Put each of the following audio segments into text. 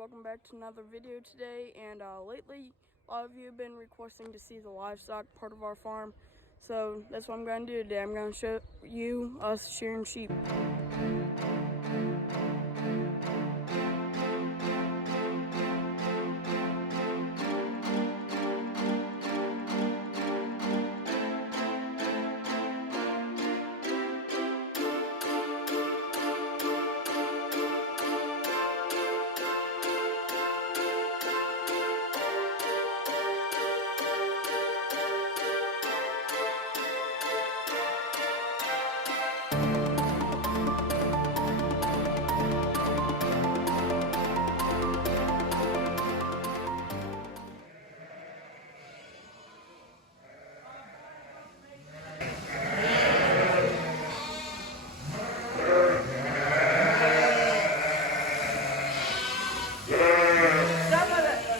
welcome back to another video today. And lately a lot of you have been requesting to see the livestock part of our farm, so that's what I'm going to do today. I'm going to show you us shearing sheep.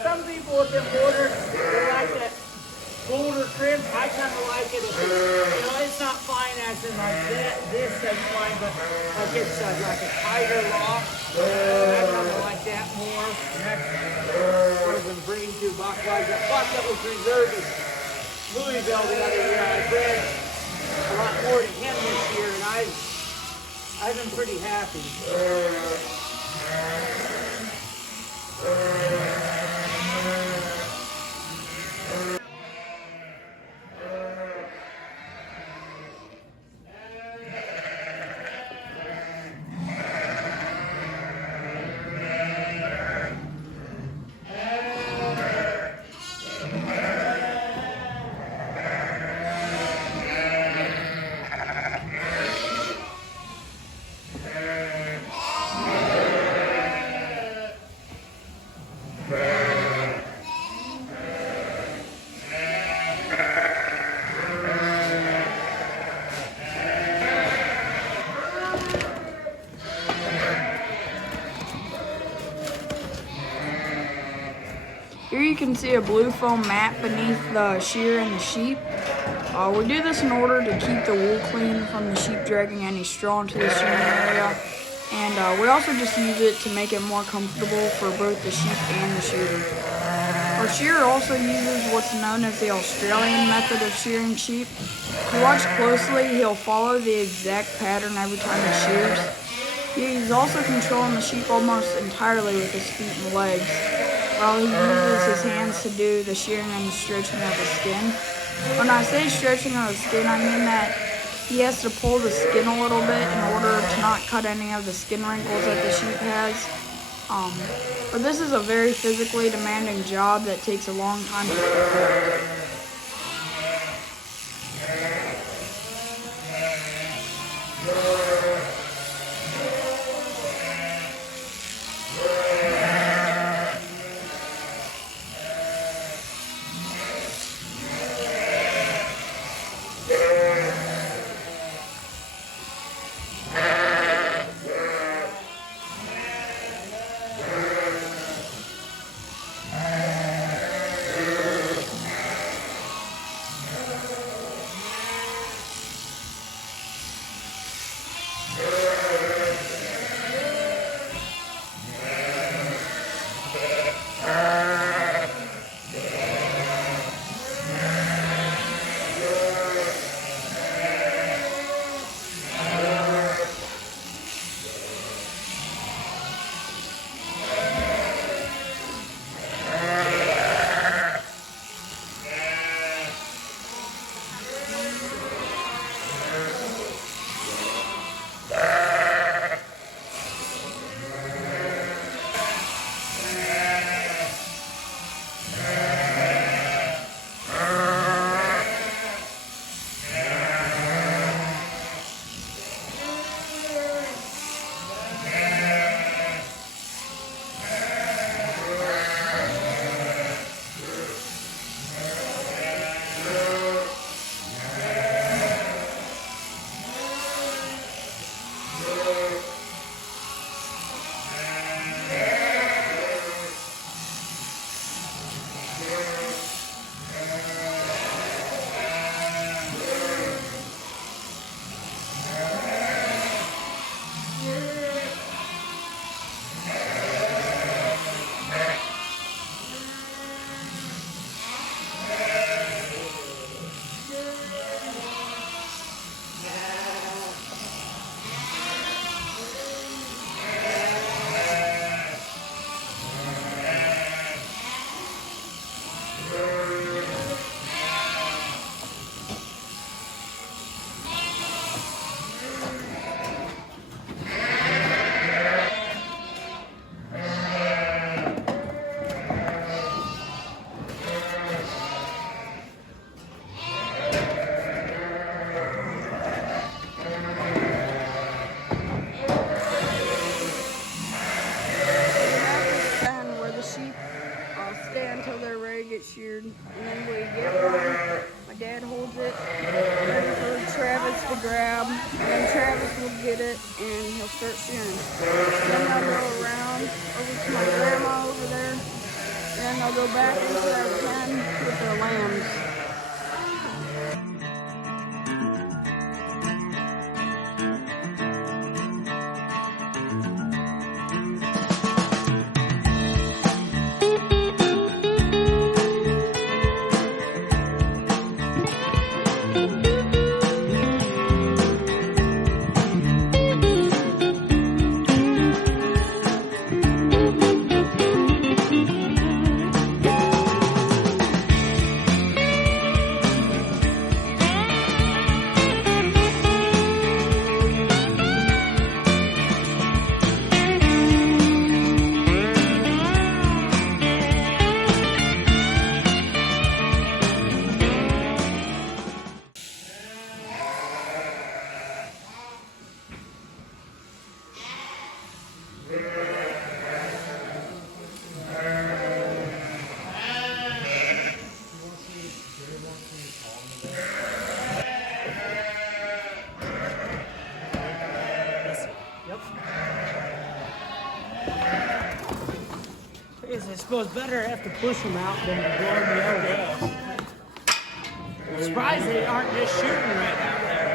Some people with them borders, they like that border trim. I kind of like it. It's not fine as in like that. This that's fine, but like it's like a tighter lock. I kind of like that more. And that's what I've been bringing to buck-wise. That buck that was reserved in Louisville the other year, I bred a lot more to him this year, and I've been pretty happy. Here you can see a blue foam mat beneath the shear and the sheep. We do this in order to keep the wool clean from the sheep dragging any straw into the shearing area. And we also just use it to make it more comfortable for both the sheep and the shearer. Our shearer also uses what's known as the Australian method of shearing sheep. If you watch closely, he'll follow the exact pattern every time he shears. He's also controlling the sheep almost entirely with his feet and legs, while he uses his hands to do the shearing and the stretching of the skin. When I say stretching of the skin, I mean that he has to pull the skin a little bit in order to not cut any of the skin wrinkles that the sheep has. But this is a very physically demanding job that takes a long time to perfect. get it, and he'll start shearing. Then I'll go around over to my grandma over there, and I'll go back into their pen with their lambs. I suppose better have to push them out than to blow them the other way. I'm surprised they aren't just shooting right out there.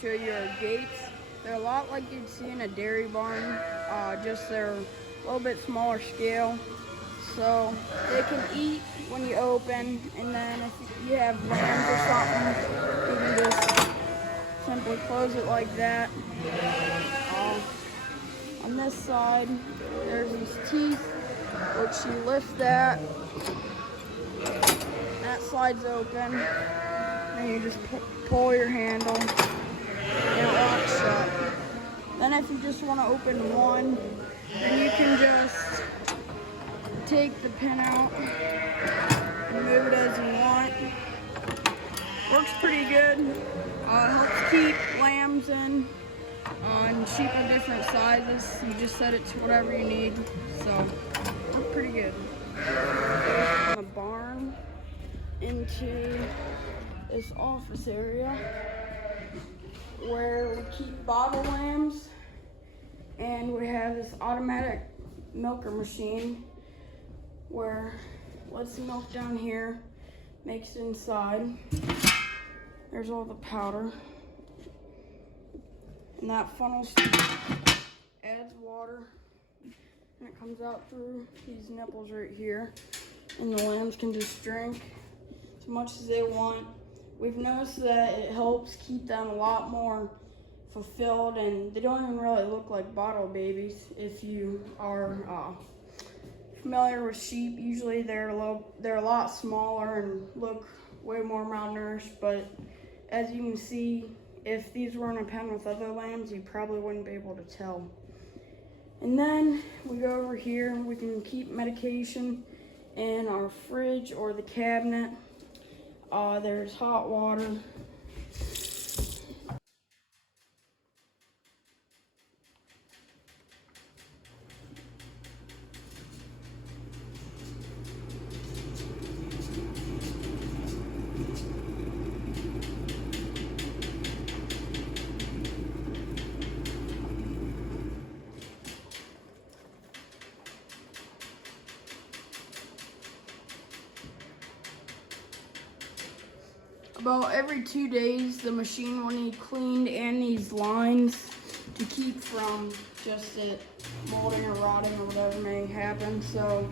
show you our gates. They're a lot like you'd see in a dairy barn, just they're a little bit smaller scale. So they can eat when you open, and then if you have lambs or something, you can just simply close it like that. On this side, there's these teeth, which you lift that slides open, and you just pull your handle, and it locks shut. Then if you just want to open one, then you can just take the pin out and move it as you want. Works pretty good. Helps keep lambs in and sheep of different sizes. You just set it to whatever you need, so works pretty good. From the barn into this office area where we keep bottle lambs, and we have this automatic milker machine where lets the milk down here, makes it inside. There's all the powder, and that funnels, adds water, and it comes out through these nipples right here, and the lambs can just drink as much as they want. We've noticed that it helps keep them a lot more fulfilled, and they don't even really look like bottle babies. If you are familiar with sheep, usually they're a lot smaller and look way more malnourished, but as you can see, if these were in a pen with other lambs, you probably wouldn't be able to tell. And then we go over here, we can keep medication in our fridge or the cabinet. There's hot water. About every 2 days, the machine will need cleaned, and these lines to keep from just it molding or rotting or whatever may happen. So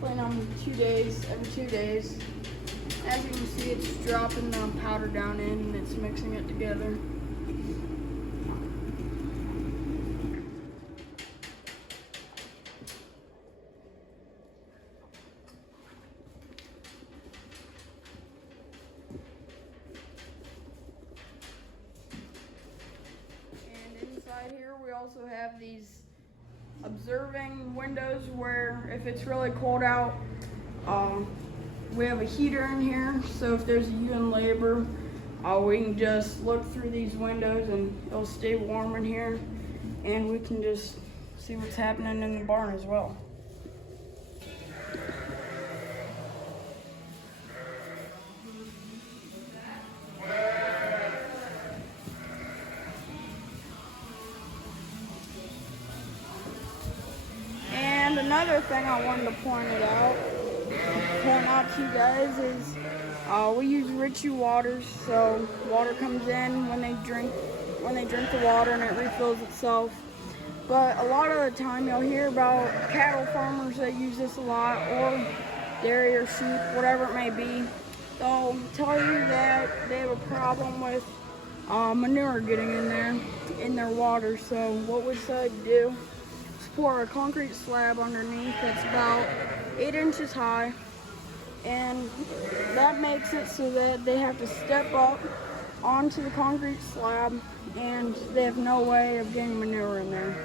clean them 2 days, every 2 days. As you can see, it's dropping the powder down in and it's mixing it together. Inside here we also have these observing windows where if it's really cold out, we have a heater in here, so if there's a ewe in labor, we can just look through these windows and it'll stay warm in here, and we can just see what's happening in the barn as well. And another thing I wanted to point out to you guys is we use Ritchie waters, so water comes in when they drink the water and it refills itself. But a lot of the time you'll hear about cattle farmers that use this a lot, or dairy or sheep, whatever it may be. They'll tell you that they have a problem with manure getting in their water. So what we decide to do is pour a concrete slab underneath that's about 8 inches high, and that makes it so that they have to step up onto the concrete slab and they have no way of getting manure in there.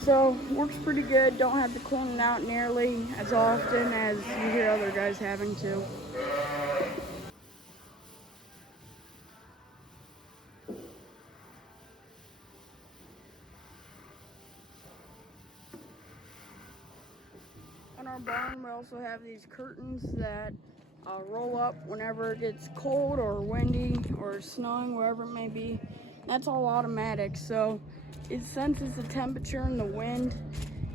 So works pretty good. Don't have to clean it out nearly as often as you hear other guys having to. On our barn, we also have these curtains that roll up whenever it gets cold or windy or snowing, wherever it may be. That's all automatic, so it senses the temperature and the wind,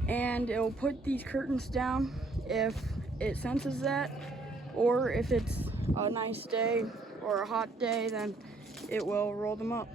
and it will put these curtains down if it senses that, or if it's a nice day or a hot day, then it will roll them up.